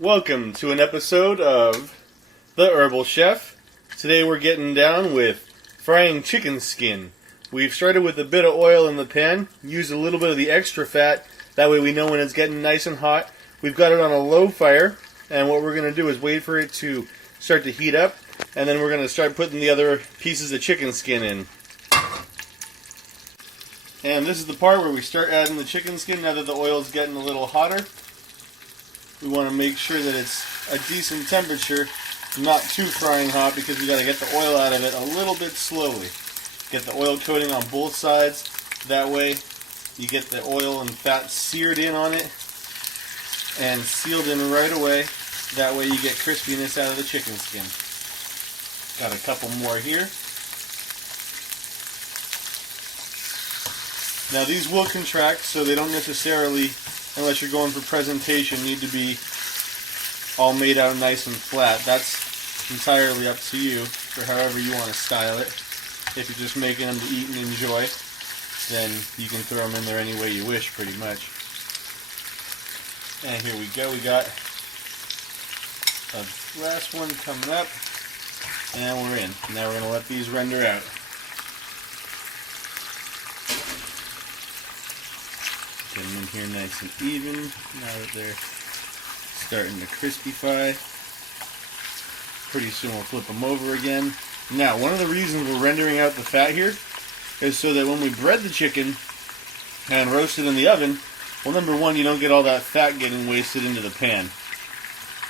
Welcome to an episode of The Herbal Chef. Today we're getting down with frying chicken skin. We've started with a bit of oil in the pan, used a little bit of the extra fat, that way we know when it's getting nice and hot. We've got it on a low fire, and what we're going to do is wait for it to start to heat up, and then we're going to start putting the other pieces of chicken skin in. And this is the part where we start adding the chicken skin now that the oil's getting a little hotter. We want to make sure that it's a decent temperature, not too frying hot, because we got to get the oil out of it a little bit slowly. Get the oil coating on both sides. That way you get the oil and fat seared in on it and sealed in right away. That way you get crispiness out of the chicken skin. Got a couple more here. Now these will contract, so they don't necessarily, unless you're going for presentation, need to be all made out nice and flat. That's entirely up to you for however you want to style it. If you're just making them to eat and enjoy, then you can throw them in there any way you wish, pretty much. And here we go. We got a last one coming up, and we're in. Now we're going to let these render out. Get them in here nice and even now that they're starting to crispify. Pretty soon we'll flip them over again. Now, one of the reasons we're rendering out the fat here is so that when we bread the chicken and roast it in the oven, well, number one, you don't get all that fat getting wasted into the pan.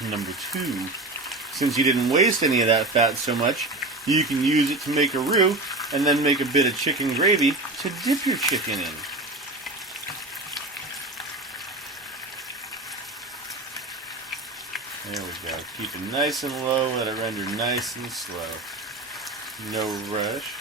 And number two, since you didn't waste any of that fat so much, you can use it to make a roux and then make a bit of chicken gravy to dip your chicken in. There we go. Keep it nice and low, let it render nice and slow. No rush.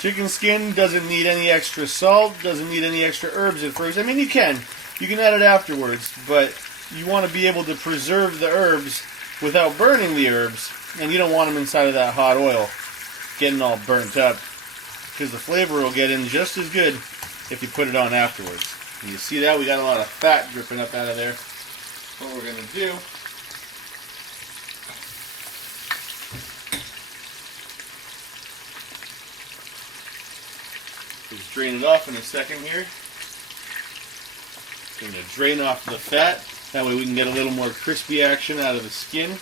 Chicken skin doesn't need any extra salt, doesn't need any extra herbs at first. I mean, you can add it afterwards, but you want to be able to preserve the herbs without burning the herbs, and you don't want them inside of that hot oil getting all burnt up, because the flavor will get in just as good if you put it on afterwards. And you see that? We got a lot of fat dripping up out of there. What we're going to do is drain it off in a second here. Going to drain off the fat. That way we can get a little more crispy action out of the skin.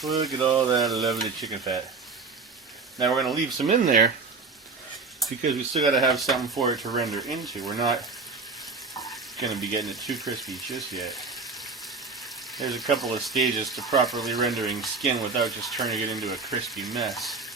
Look at all that lovely chicken fat. Now we're going to leave some in there because we still got to have something for it to render into. We're not going to be getting it too crispy just yet. There's a couple of stages to properly rendering skin without just turning it into a crispy mess.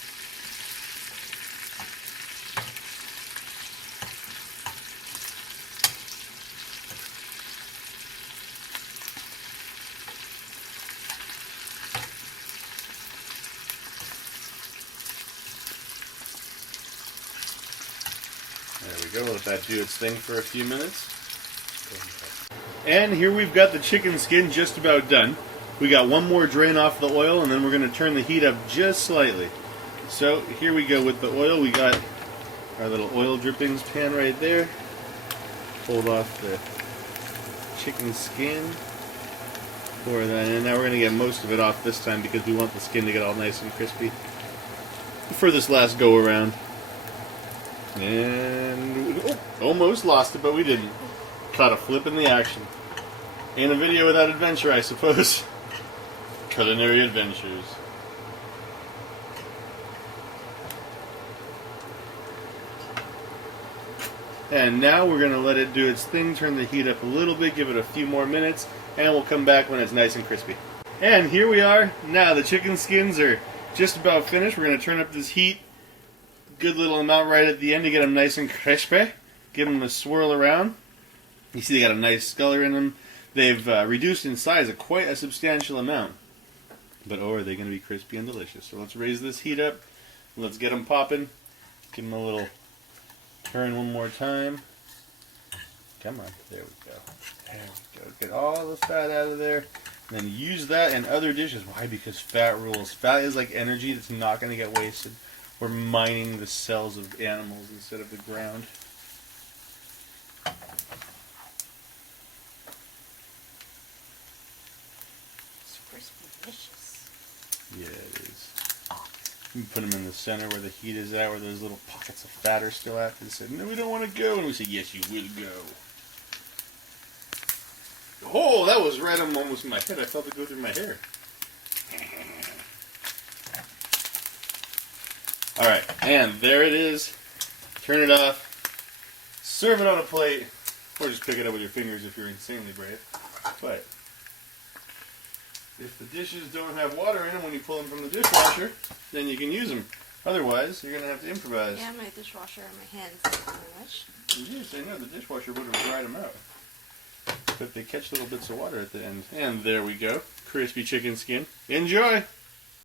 There we go, let that do its thing for a few minutes. And here we've got the chicken skin just about done. We got one more drain off the oil, and then we're going to turn the heat up just slightly. So here we go with the oil. We got our little oil drippings pan right there. Fold off the chicken skin. Pour that in. Now we're going to get most of it off this time because we want the skin to get all nice and crispy for this last go around. And almost lost it, but we didn't. Caught a flip in the action. Ain't a video without adventure, I suppose. Culinary adventures. And now we're going to let it do its thing, turn the heat up a little bit, give it a few more minutes, and we'll come back when it's nice and crispy. And here we are. Now the chicken skins are just about finished. We're going to turn up this heat. Good little amount right at the end to get them nice and crispy. Give them a swirl around. You see they got a nice color in them. They've reduced in size quite a substantial amount. But oh, are they going to be crispy and delicious. So let's raise this heat up. Let's get them popping. Give them a little turn one more time. Come on. There we go. There we go. Get all the fat out of there. And then use that in other dishes. Why? Because fat rules. Fat is like energy that's not going to get wasted. We're mining the cells of animals instead of the ground. It's crispy, delicious. Yeah, it is. You put them in the center where the heat is at, where those little pockets of fat are still at. They said, no, we don't want to go. And we said, yes, you will go. Oh, that was right on almost my head. I felt it go through my hair. Alright, and there it is. Turn it off. Serve it on a plate. Or just pick it up with your fingers if you're insanely brave. But if the dishes don't have water in them when you pull them from the dishwasher, then you can use them. Otherwise, you're going to have to improvise. Yeah, my dishwasher and my hands. Thank you very much. Yes, I know. The dishwasher would have dried them out. But they catch little bits of water at the end. And there we go. Crispy chicken skin. Enjoy!